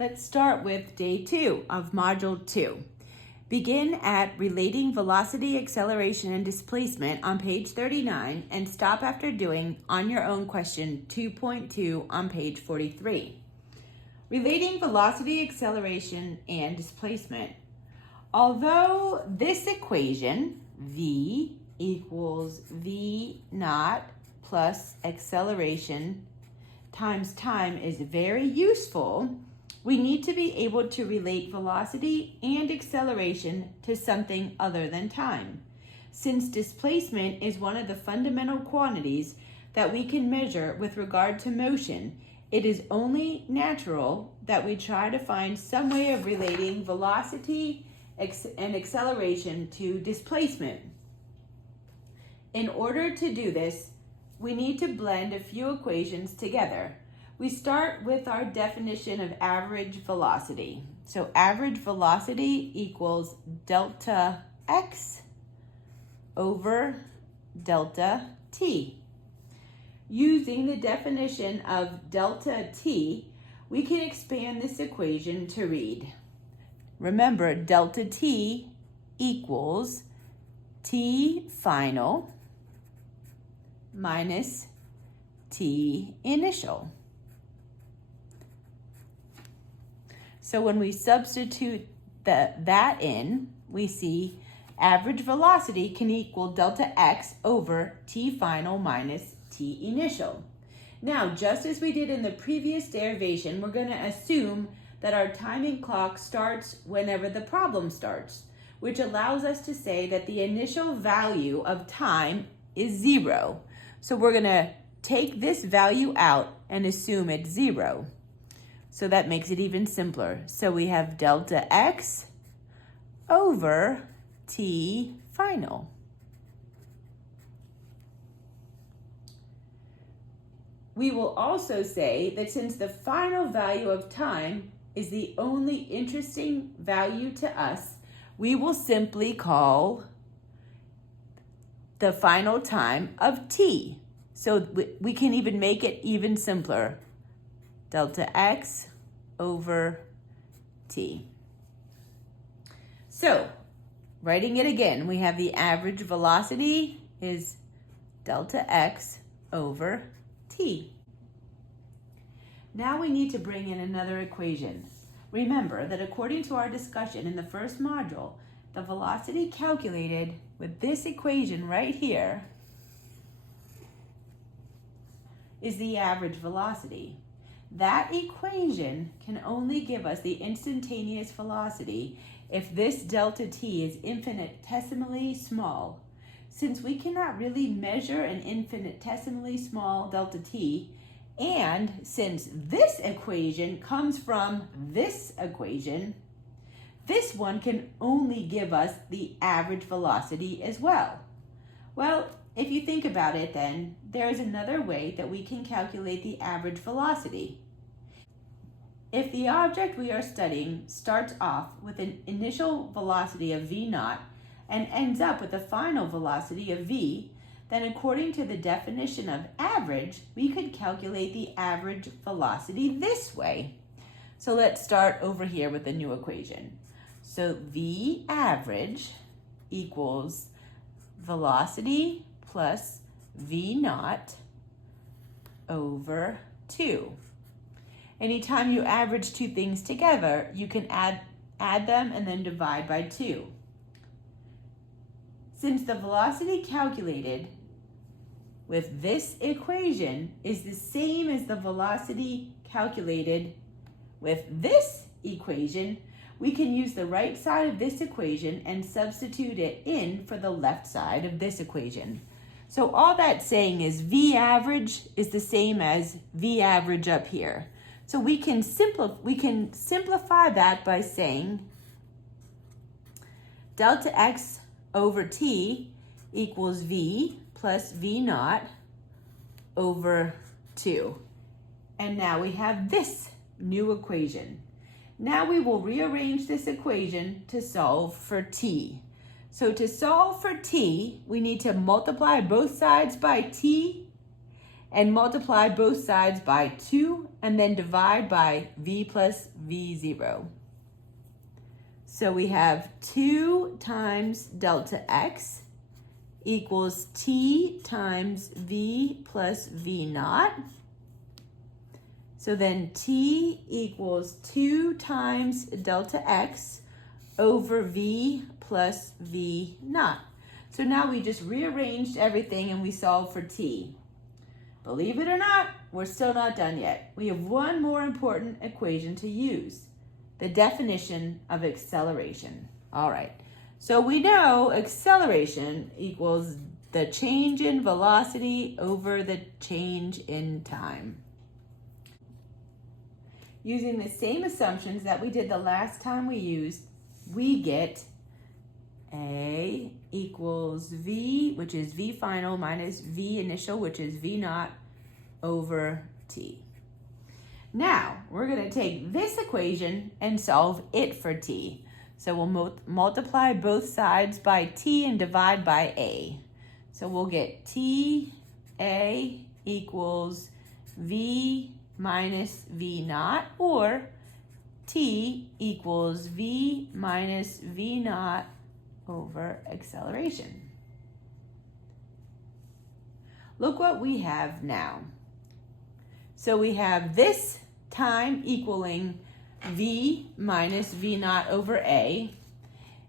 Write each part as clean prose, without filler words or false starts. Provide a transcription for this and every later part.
Let's start with day 2 of module 2. Begin at relating velocity, acceleration, and displacement on page 39 and stop after doing on your own question 2.2 on page 43. Relating velocity, acceleration, and displacement. Although this equation, v equals v naught plus acceleration times time, is very useful, we need to be able to relate velocity and acceleration to something other than time. Since displacement is one of the fundamental quantities that we can measure with regard to motion, it is only natural that we try to find some way of relating velocity and acceleration to displacement. In order to do this, we need to blend a few equations together. We start with our definition of average velocity. So average velocity equals delta x over delta t. Using the definition of delta t, we can expand this equation to read. Remember, delta t equals t final minus t initial. So when we substitute that in, we see average velocity can equal delta x over t final minus t initial. Now, just as we did in the previous derivation, we're going to assume that our timing clock starts whenever the problem starts, which allows us to say that the initial value of time is 0. So we're going to take this value out and assume it's 0. So that makes it even simpler. So we have delta x over t final. We will also say that since the final value of time is the only interesting value to us, we will simply call the final time of t. So we can even make it even simpler. Delta x over t. So, writing it again, we have the average velocity is delta x over t. Now we need to bring in another equation. Remember that according to our discussion in the first module, the velocity calculated with this equation right here is the average velocity. That equation can only give us the instantaneous velocity if this delta t is infinitesimally small. Since we cannot really measure an infinitesimally small delta t, and since this equation comes from this equation, this one can only give us the average velocity as well. Well, if you think about it then, there is another way that we can calculate the average velocity. If the object we are studying starts off with an initial velocity of v naught and ends up with a final velocity of v, then according to the definition of average, we could calculate the average velocity this way. So let's start over here with a new equation. So v average equals velocity plus v naught over 2. Anytime you average two things together, you can add them and then divide by 2. Since the velocity calculated with this equation is the same as the velocity calculated with this equation, we can use the right side of this equation and substitute it in for the left side of this equation. So all that's saying is v average is the same as v average up here. So we can simplify that by saying delta x over t equals v plus v naught over 2. And now we have this new equation. Now we will rearrange this equation to solve for t. So to solve for t, we need to multiply both sides by t and multiply both sides by 2 and then divide by v plus v0. So we have 2 times delta x equals t times v plus v naught. So then t equals 2 times delta x over v plus v naught. So now we just rearranged everything and we solved for t. Believe it or not, we're still not done yet. We have one more important equation to use, the definition of acceleration. All right, so we know acceleration equals the change in velocity over the change in time. Using the same assumptions that we did the last time we get A equals V, which is V final, minus V initial, which is V naught, over T. Now, we're going to take this equation and solve it for T. So we'll multiply both sides by T and divide by A. So we'll get T A equals V minus V naught, or T equals V minus V naught over acceleration. Look what we have now. So we have this time equaling V minus V naught over A,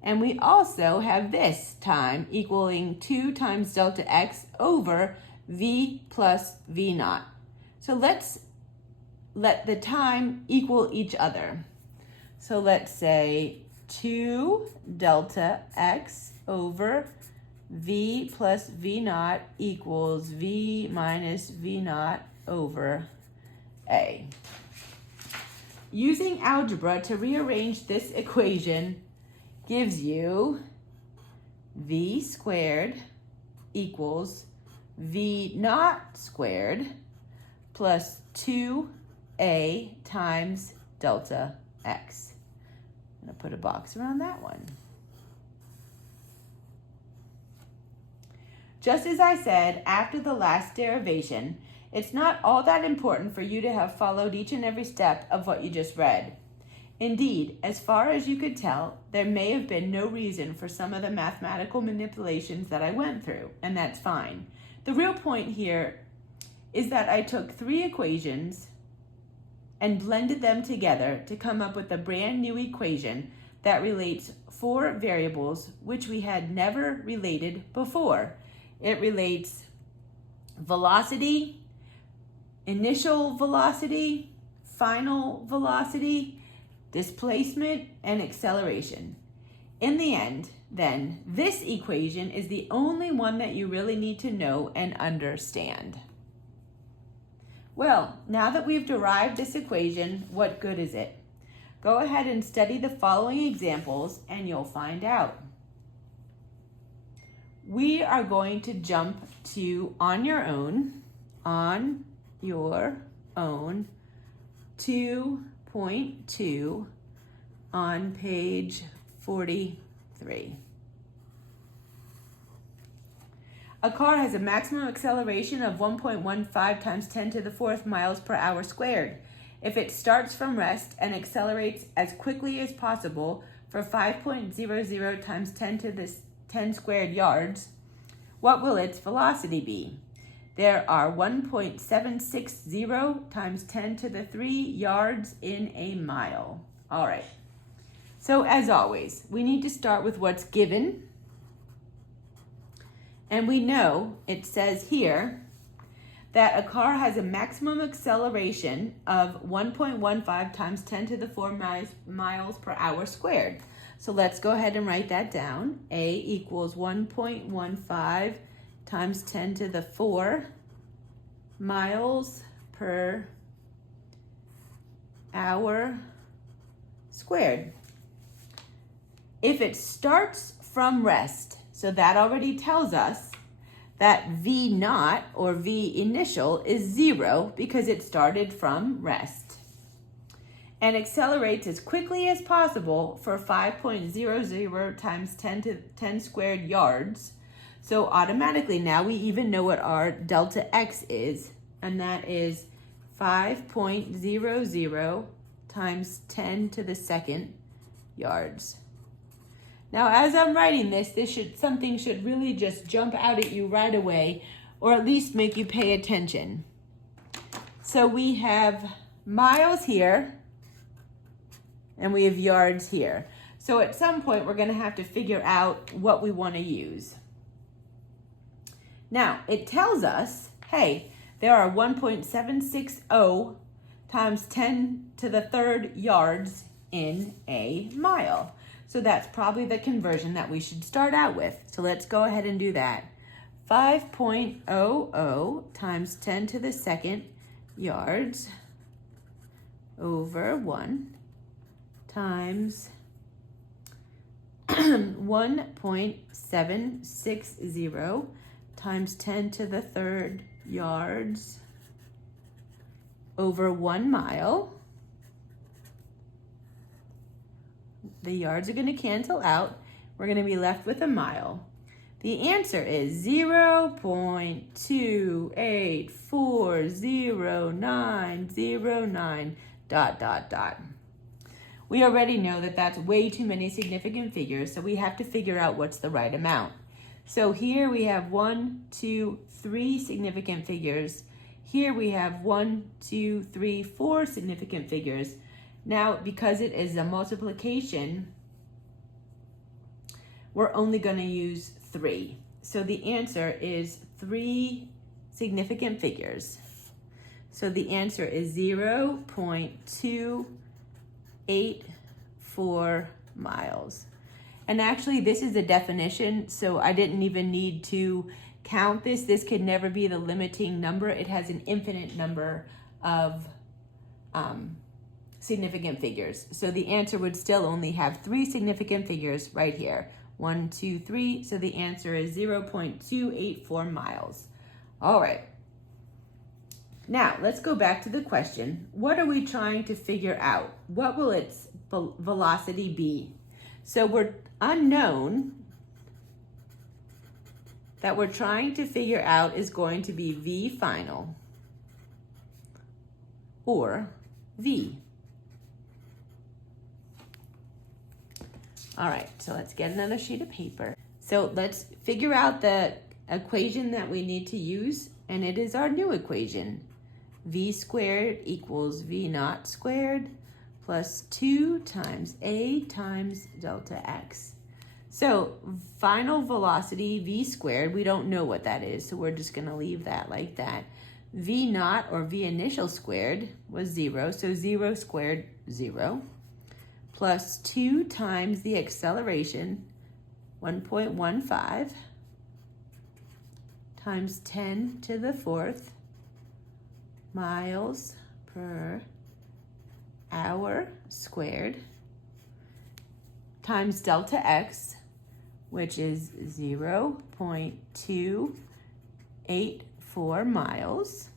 and we also have this time equaling 2 times delta x over V plus V naught. So let's let the time equal each other. So let's say 2 delta x over V plus V naught equals V minus V naught over A. Using algebra to rearrange this equation gives you V squared equals V naught squared plus 2A times delta x. I'm going to put a box around that one. Just as I said after the last derivation, it's not all that important for you to have followed each and every step of what you just read. Indeed, as far as you could tell, there may have been no reason for some of the mathematical manipulations that I went through, and that's fine. The real point here is that I took 3 equations and blended them together to come up with a brand new equation that relates 4 variables which we had never related before. It relates velocity, initial velocity, final velocity, displacement, and acceleration. In the end, then, this equation is the only one that you really need to know and understand. Well, now that we've derived this equation, what good is it? Go ahead and study the following examples and you'll find out. We are going to jump to on your own 2.2 on page 43. A car has a maximum acceleration of 1.15 times 10 to the 4th miles per hour squared. If it starts from rest and accelerates as quickly as possible for 5.00 times 10 to the 10 squared yards, what will its velocity be? There are 1.760 times 10 to the 3 yards in a mile. All right. So as always, we need to start with what's given. And we know it says here that a car has a maximum acceleration of 1.15 times 10 to the 4 miles per hour squared. So let's go ahead and write that down. A equals 1.15 times 10 to the 4 miles per hour squared. If it starts from rest, so that already tells us that V naught or V initial is 0 because it started from rest, and accelerates as quickly as possible for 5.00 times 10 to 10 squared yards. So automatically now we even know what our delta x is. and that is 5.00 times 10 to the second yards. Now, as I'm writing this, something should really just jump out at you right away, or at least make you pay attention. So we have miles here, and we have yards here. So at some point, we're going to have to figure out what we want to use. Now, it tells us, hey, there are 1.760 times 10 to the third yards in a mile. So that's probably the conversion that we should start out with. So let's go ahead and do that. 5.00 times 10 to the second yards over 1 times 1.760 times 10 to the third yards over 1 mile. The yards are going to cancel out. We're going to be left with a mile. The answer is 0.28400909 ... We already know that that's way too many significant figures, so we have to figure out what's the right amount. So here we have 1, 2, 3 significant figures. Here we have 1, 2, 3, 4 significant figures. Now, because it is a multiplication, we're only going to use 3. So the answer is 3 significant figures. So the answer is 0.284 miles. And actually, this is a definition, so I didn't even need to count this. This could never be the limiting number. It has an infinite number of significant figures. So the answer would still only have 3 significant figures right here. 1, 2, 3. So the answer is 0.284 miles. All right. Now, let's go back to the question. What are we trying to figure out? What will its velocity be? So we're unknown that we're trying to figure out is going to be V final or V. All right, so let's get another sheet of paper. So let's figure out the equation that we need to use, and it is our new equation. V squared equals V naught squared plus 2 times A times delta X. So final velocity, V squared, we don't know what that is, so we're just gonna leave that like that. V naught or V initial squared was 0, so 0 squared, 0. Plus 2 times the acceleration, 1.15, times 10 to the 4th miles per hour squared, times delta x, which is 0.284 miles.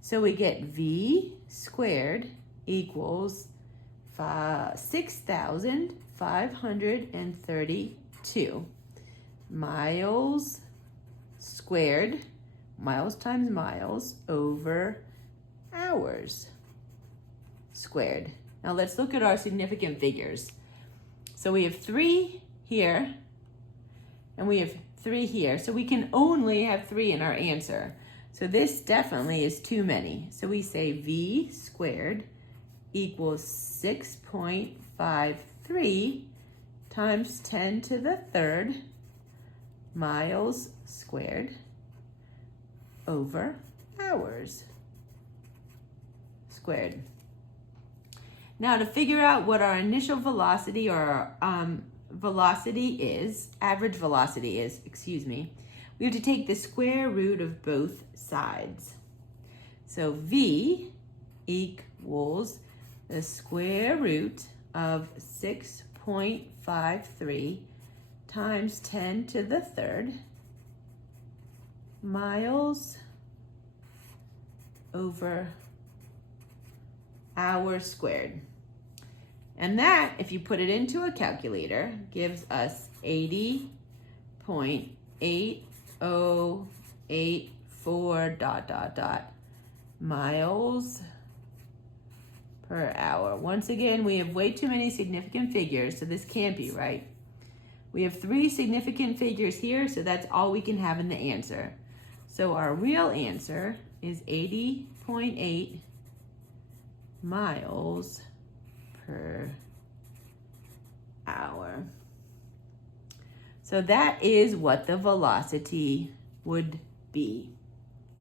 So we get V squared equals 6,532 miles squared, miles times miles, over hours squared. Now let's look at our significant figures. So we have 3 here, and we have 3 here. So we can only have 3 in our answer. So this definitely is too many. So we say V squared equals 6.53 times 10 to the 3rd miles squared over hours squared. Now to figure out what our initial velocity or average velocity is, we have to take the square root of both sides. So V equals the square root of 6.53 times 10 to the 3rd miles over hours squared. And that, if you put it into a calculator, gives us 80.8 .8084 ... miles per hour. Once again, we have way too many significant figures, so this can't be right. We have 3 significant figures here, so that's all we can have in the answer. So our real answer is 80.8 miles per hour. So that is what the velocity would be.